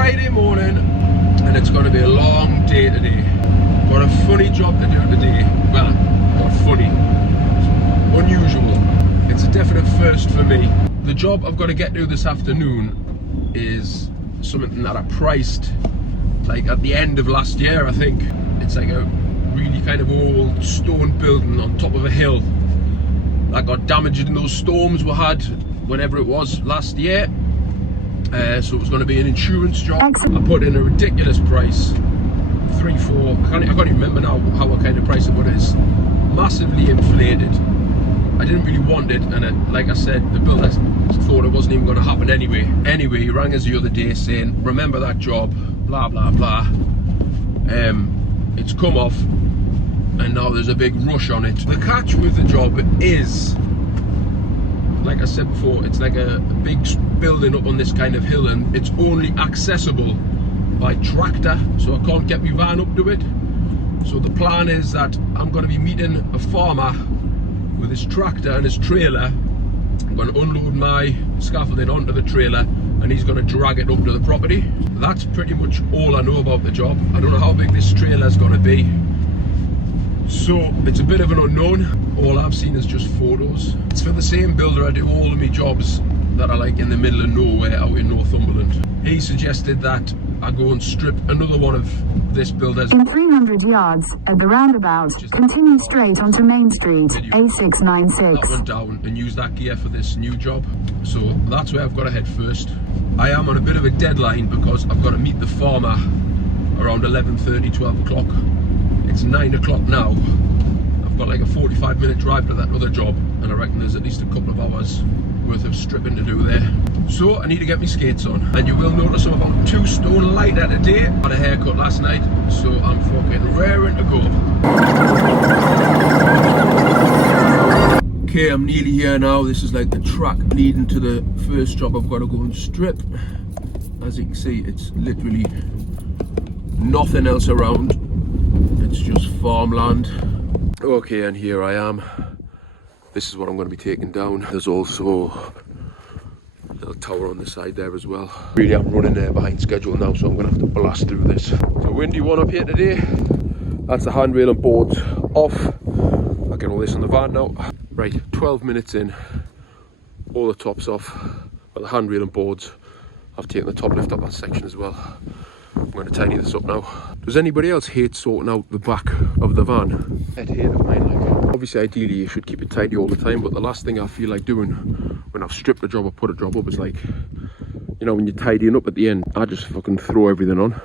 Friday morning and it's going to be a long day today. Got a funny job to do today. Well, not funny, unusual. It's a definite first for me. The job I've got to get to this afternoon is something that I priced like at the end of last year, I think. It's like a really kind of old stone building on top of a hill that got damaged in those storms we had whenever it was last year. So it was going to be an insurance job. I put in a ridiculous price, 3-4. I can't even remember now how I kind of price it, but it's massively inflated. I didn't really want it, and like I said, the builder thought it wasn't even going to happen anyway. Anyway, he rang us the other day saying, remember that job, blah blah blah. It's come off and now there's a big rush on it. The catch with the job is, like I said before, it's like a big building up on this kind of hill, and it's only accessible by tractor, so I can't get my van up to it. So the plan is that I'm going to be meeting a farmer with his tractor and his trailer. I'm going to unload my scaffolding onto the trailer and he's going to drag it up to the property. That's pretty much all I know about the job. I don't know how big this trailer is going to be, so it's a bit of an unknown. All I've seen is just photos. It's for the same builder I do all of my jobs that are like in the middle of nowhere out in Northumberland. He suggested that I go and strip another one of this builder's. In 300 yards, at the roundabout, continue straight onto Main Street, A696. That one down and use that gear for this new job. So that's where I've got to head first. I am on a bit of a deadline because I've got to meet the farmer around 11:30, 12 o'clock. It's 9 o'clock now. I've got like a 45-minute drive to that other job, and I reckon there's at least a couple of hours worth of stripping to do there. So I need to get my skates on, and you will notice I'm about 2 stone lighter today. I had a haircut last night, so I'm fucking raring to go. Okay, I'm nearly here now. This is like the track leading to the first job I've got to go and strip. As you can see, it's literally nothing else around. It's just farmland. Okay, and here I am. This is what I'm going to be taking down. There's also a little tower on the side there as well. Really, I'm running there behind schedule now, so I'm going to have to blast through this. It's a windy one up here today. That's the handrail and boards off. I'll get all this on the van now. Right, 12 minutes in, all the tops off, but the handrail and boards, I've taken the top lift up that section as well. I'm going to tidy this up now. Does anybody else hate sorting out the back of the van? I'd hate of mine, like. Obviously, ideally, you should keep it tidy all the time, but the last thing I feel like doing when I've stripped a job or put a job up is like, you know, when you're tidying up at the end, I just fucking throw everything on.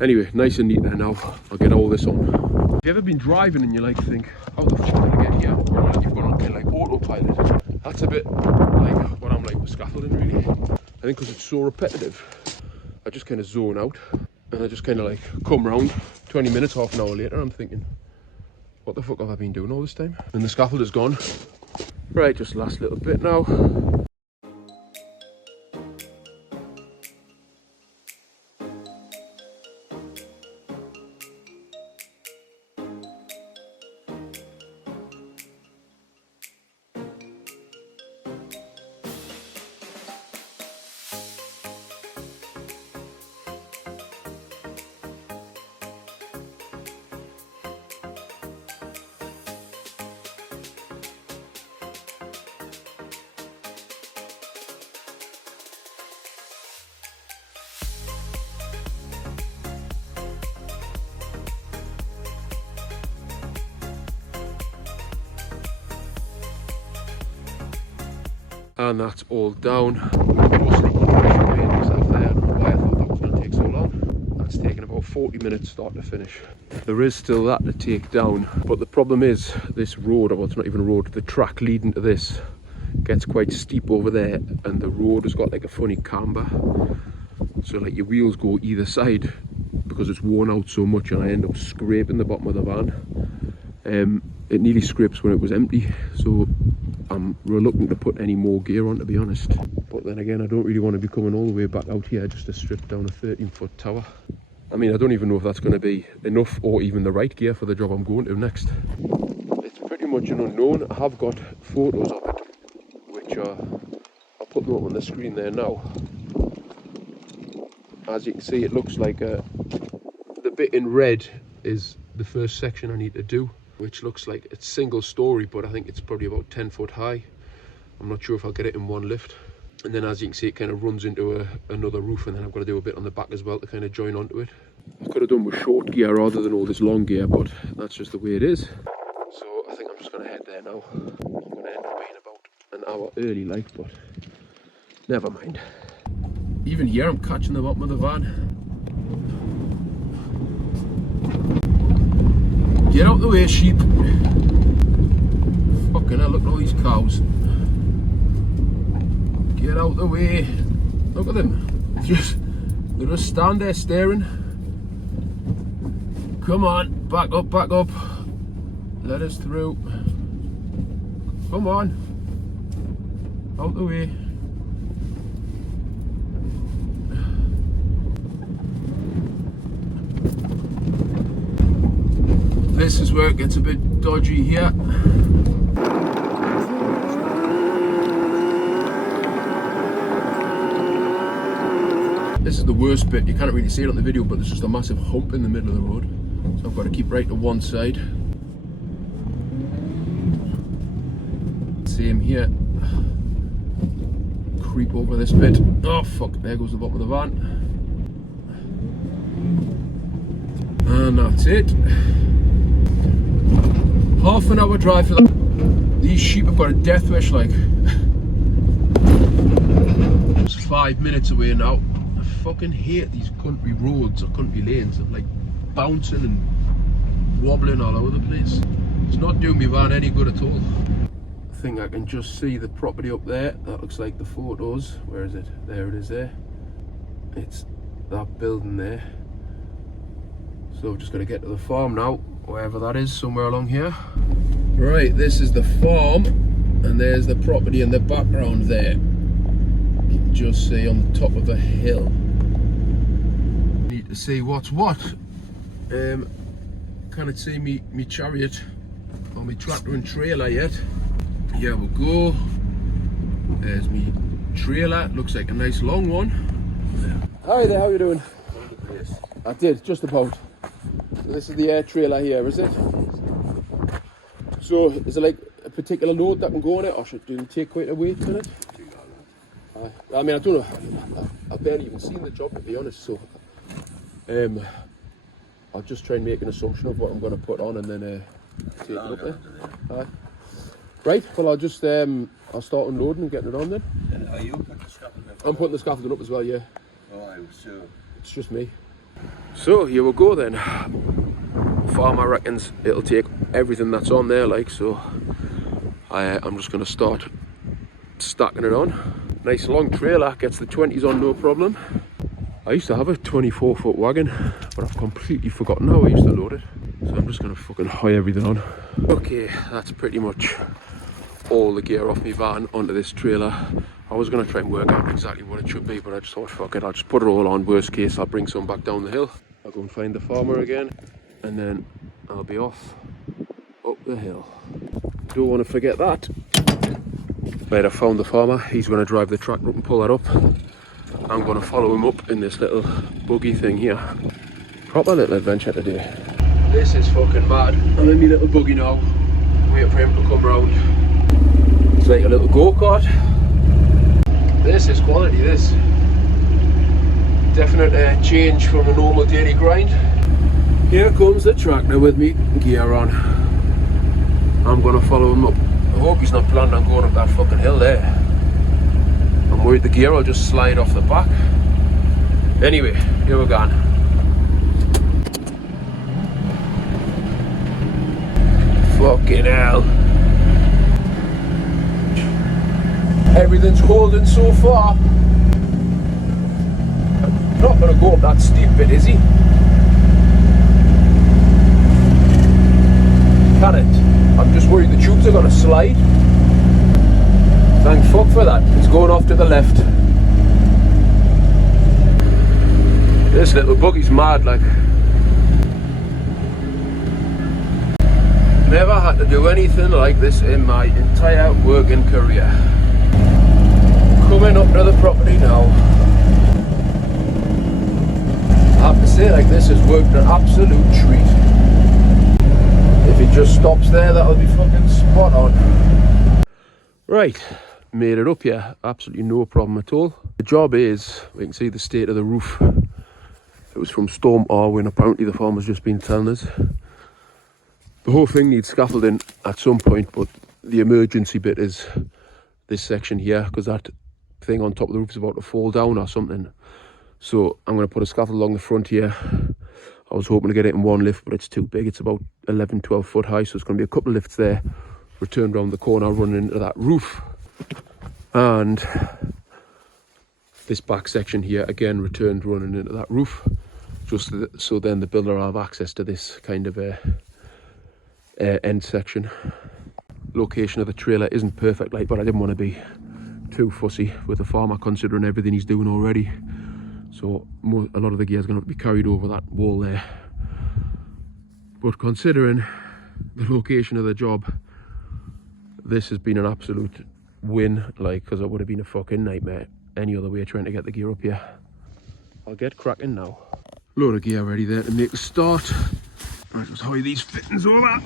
Anyway, nice and neat there now. I'll get all this on. Have you ever been driving and you like think, how the fuck did I get here? And you've got on like autopilot. That's a bit like what I'm like with scaffolding, really. I think because it's so repetitive, I just kind of zone out, and I just kind of like come round 20 minutes, half an hour later, I'm thinking, what the fuck have I been doing all this time? And the scaffold is gone. Right, just last little bit now. And that's all down. Mostly myself there. I don't know why I thought that was going to take so long. That's taken about 40 minutes start to finish. There is still that to take down, but the problem is this road, or it's not even a road, the track leading to this gets quite steep over there, and the road has got like a funny camber, so like your wheels go either side because it's worn out so much, and I end up scraping the bottom of the van. It nearly scrapes when it was empty, so I'm reluctant to put any more gear on, to be honest. But then again, I don't really want to be coming all the way back out here just to strip down a 13-foot tower. I mean, I don't even know if that's going to be enough or even the right gear for the job I'm going to next. It's pretty much an unknown. I have got photos of it, which I'll put them up on the screen there now. as you can see, it looks like the bit in red is the first section I need to do, which looks like it's single story, but I think it's probably about 10 foot high. I'm not sure if I'll get it in one lift. And then as you can see, it kind of runs into another roof, and then I've got to do a bit on the back as well to kind of join onto it. I could have done with short gear rather than all this long gear, but that's just the way it is. So I think I'm just going to head there now. I'm going to end up being about an hour early, like, but never mind. Even here, I'm catching the bottom of the van. Get out the way, sheep. Fucking hell, look at all these cows. Get out the way. Look at them. They just stand there staring. Come on, back up, back up. Let us through. Come on. Out the way. This is where it gets a bit dodgy here. This is the worst bit. You can't really see it on the video, but there's just a massive hump in the middle of the road. So I've got to keep right to one side. Same here. Creep over this bit. Oh fuck, there goes the bottom of the van. And that's it. Half an hour drive for that. These sheep have got a death wish, like. It's 5 minutes away now. I fucking hate these country roads or country lanes. I'm like bouncing and wobbling all over the place. It's not doing me van any good at all. I think I can just see the property up there. That looks like the photos. Where is it? There it is there. It's that building there. So we're just going to get to the farm now, wherever that is, somewhere along here. Right, this is the farm, and there's the property in the background there. You can just see on the top of the hill. Need to see what's what. Can't see me chariot or me tractor and trailer yet. Here we go. There's me trailer. Looks like a nice long one. Hi there, how you doing? I did, just about. This is the air trailer here, is it? So, is there like a particular load that can go on it, or should it take quite a weight on it? I mean, I don't know. I've barely even seen the job, to be honest. So, I'll just try and make an assumption of what I'm going to put on, and then take it up there. Right. Well, I'll just I'll start unloading and getting it on then. And are you putting the scaffolding up? I'm putting the scaffolding up as well. Yeah. Oh, so it's just me. So here we go then. Farmer reckons it'll take everything that's on there, like, so I'm just going to start stacking it on. Nice long trailer, gets the 20s on no problem. I used to have a 24-foot wagon, but I've completely forgotten how I used to load it. So I'm just going to fucking high everything on. Okay, that's pretty much all the gear off my van onto this trailer. I was going to try and work out exactly what it should be, but I just thought, fuck it, I'll just put it all on. Worst case, I'll bring some back down the hill. I'll go and find the farmer again, and then I'll be off up the hill. Don't want to forget that. Right, I found the farmer. He's going to drive the tractor up and pull that up. I'm going to follow him up in this little buggy thing here. Proper little adventure today. This is fucking mad. I'm in my little buggy now, waiting for him to come round. It's like a little go-kart. This is quality, this. Definite change from a normal daily grind. Here comes the tractor with me gear on. I'm going to follow him up. I hope he's not planning on going up that fucking hill there. I'm worried the gear will just slide off the back. Anyway, here we're going. Fucking hell. Everything's holding so far. Not going to go up that steep bit, is he? Can it? I'm just worried the tubes are going to slide. Thank fuck for that. It's going off to the left. This little buggy's mad, like. Never had to do anything like this in my entire working career. Coming up to the property now. say, like, this has worked an absolute treat. If it just stops there, that'll be fucking spot on. Right, made it up here, absolutely no problem at all. The job is, we can see the state of the roof. It was from Storm Arwen, apparently the farmer's just been telling us. The whole thing needs scaffolding at some point, but the emergency bit is this section here, because that thing on top of the roof is about to fall down or something. So I'm going to put a scaffold along the front here. I was hoping to get it in one lift, but it's too big. It's about 11-12 foot high, so it's going to be a couple of lifts there. Return round the corner, running into that roof. And this back section here, again, returned running into that roof. Just so then the builder will have access to this kind of end section. Location of the trailer isn't perfect, like, but I didn't want to be too fussy with the farmer considering everything he's doing already. So a lot of the gear is going to have to be carried over that wall there. But considering the location of the job, this has been an absolute win, like, because it would have been a fucking nightmare any other way trying to get the gear up here. I'll get cracking now. Load of gear ready there to make a start. I'll just hide these fittings over.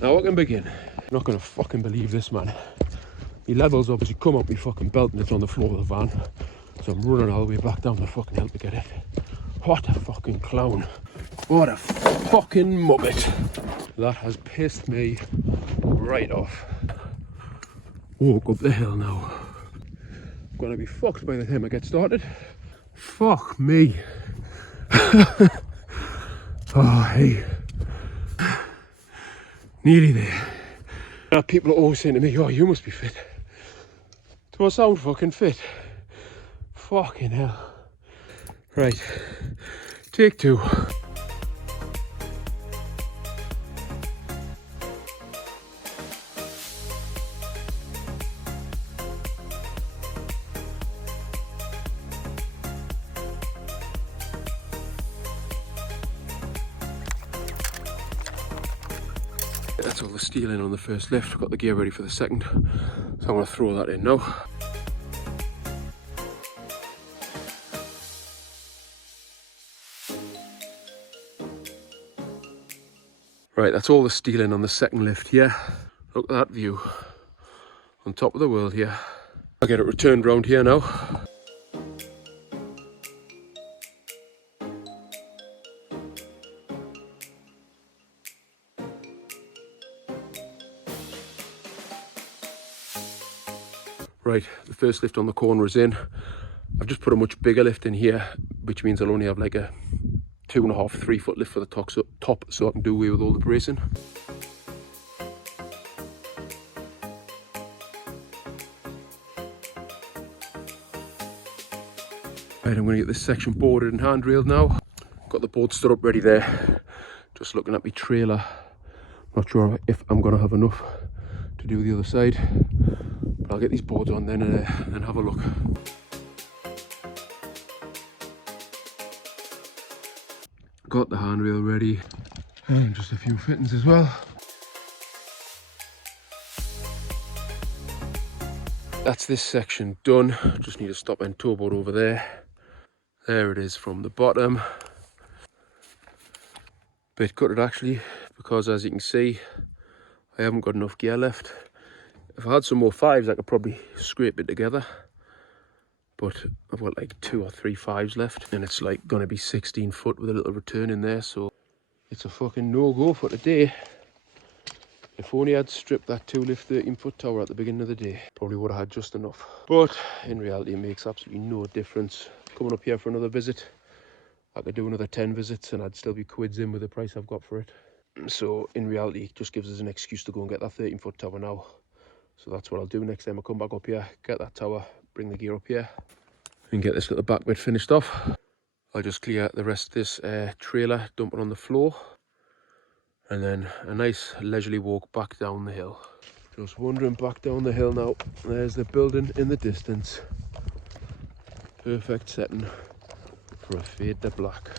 Now I can begin. I'm not going to fucking believe this, man. My level's obviously come up my fucking belt and it's on the floor of the van. So I'm running all the way back down the fucking hill to get it. What a fucking clown. What a fucking muppet. That has pissed me right off. Walk up the hill now. I'm gonna be fucked by the time I get started. Fuck me. Oh, hey. Nearly there. People are always saying to me, oh, you must be fit. Do I sound fucking fit? Fucking hell. Right, take two. That's all the steel in on the first lift. I've got the gear ready for the second, so I'm going to throw that in now. Right, that's all the steel in on the second lift here. Look at that view on top of the world here. I'll get it returned round here now. Right, the first lift on the corner is in. I've just put a much bigger lift in here, which means I'll only have like a 2.5-3 foot lift for the top so I can do away with all the bracing. Right, I'm going to get this section boarded and handrailed now. Got the board stood up ready there. Just looking at my trailer. Not sure if I'm going to have enough to do the other side. But I'll get these boards on then and have a look. Got the handrail ready and just a few fittings as well. That's this section done. Just need a stop end toe board over there. There it is from the bottom. Bit gutted actually, because as you can see I haven't got enough gear left. If I had some more 5s I could probably scrape it together. But I've got like 2 or 3 5s left and it's like gonna be 16 foot with a little return in there, so it's a fucking no-go for today. If only I'd stripped that 2-lift 13-foot tower at the beginning of the day, probably would have had just enough. But in reality it makes absolutely no difference. Coming up here for another visit, I could do another 10 visits and I'd still be quids in with the price I've got for it. So in reality it just gives us an excuse to go and get that 13-foot tower now. So that's what I'll do next time I come back up here, get that tower, bring the gear up here and get this little back bit finished off. I'll just clear the rest of this trailer, dump it on the floor and then a nice leisurely walk back down the hill. Just wandering back down the hill now. There's the building in the distance. Perfect setting for a fade to black.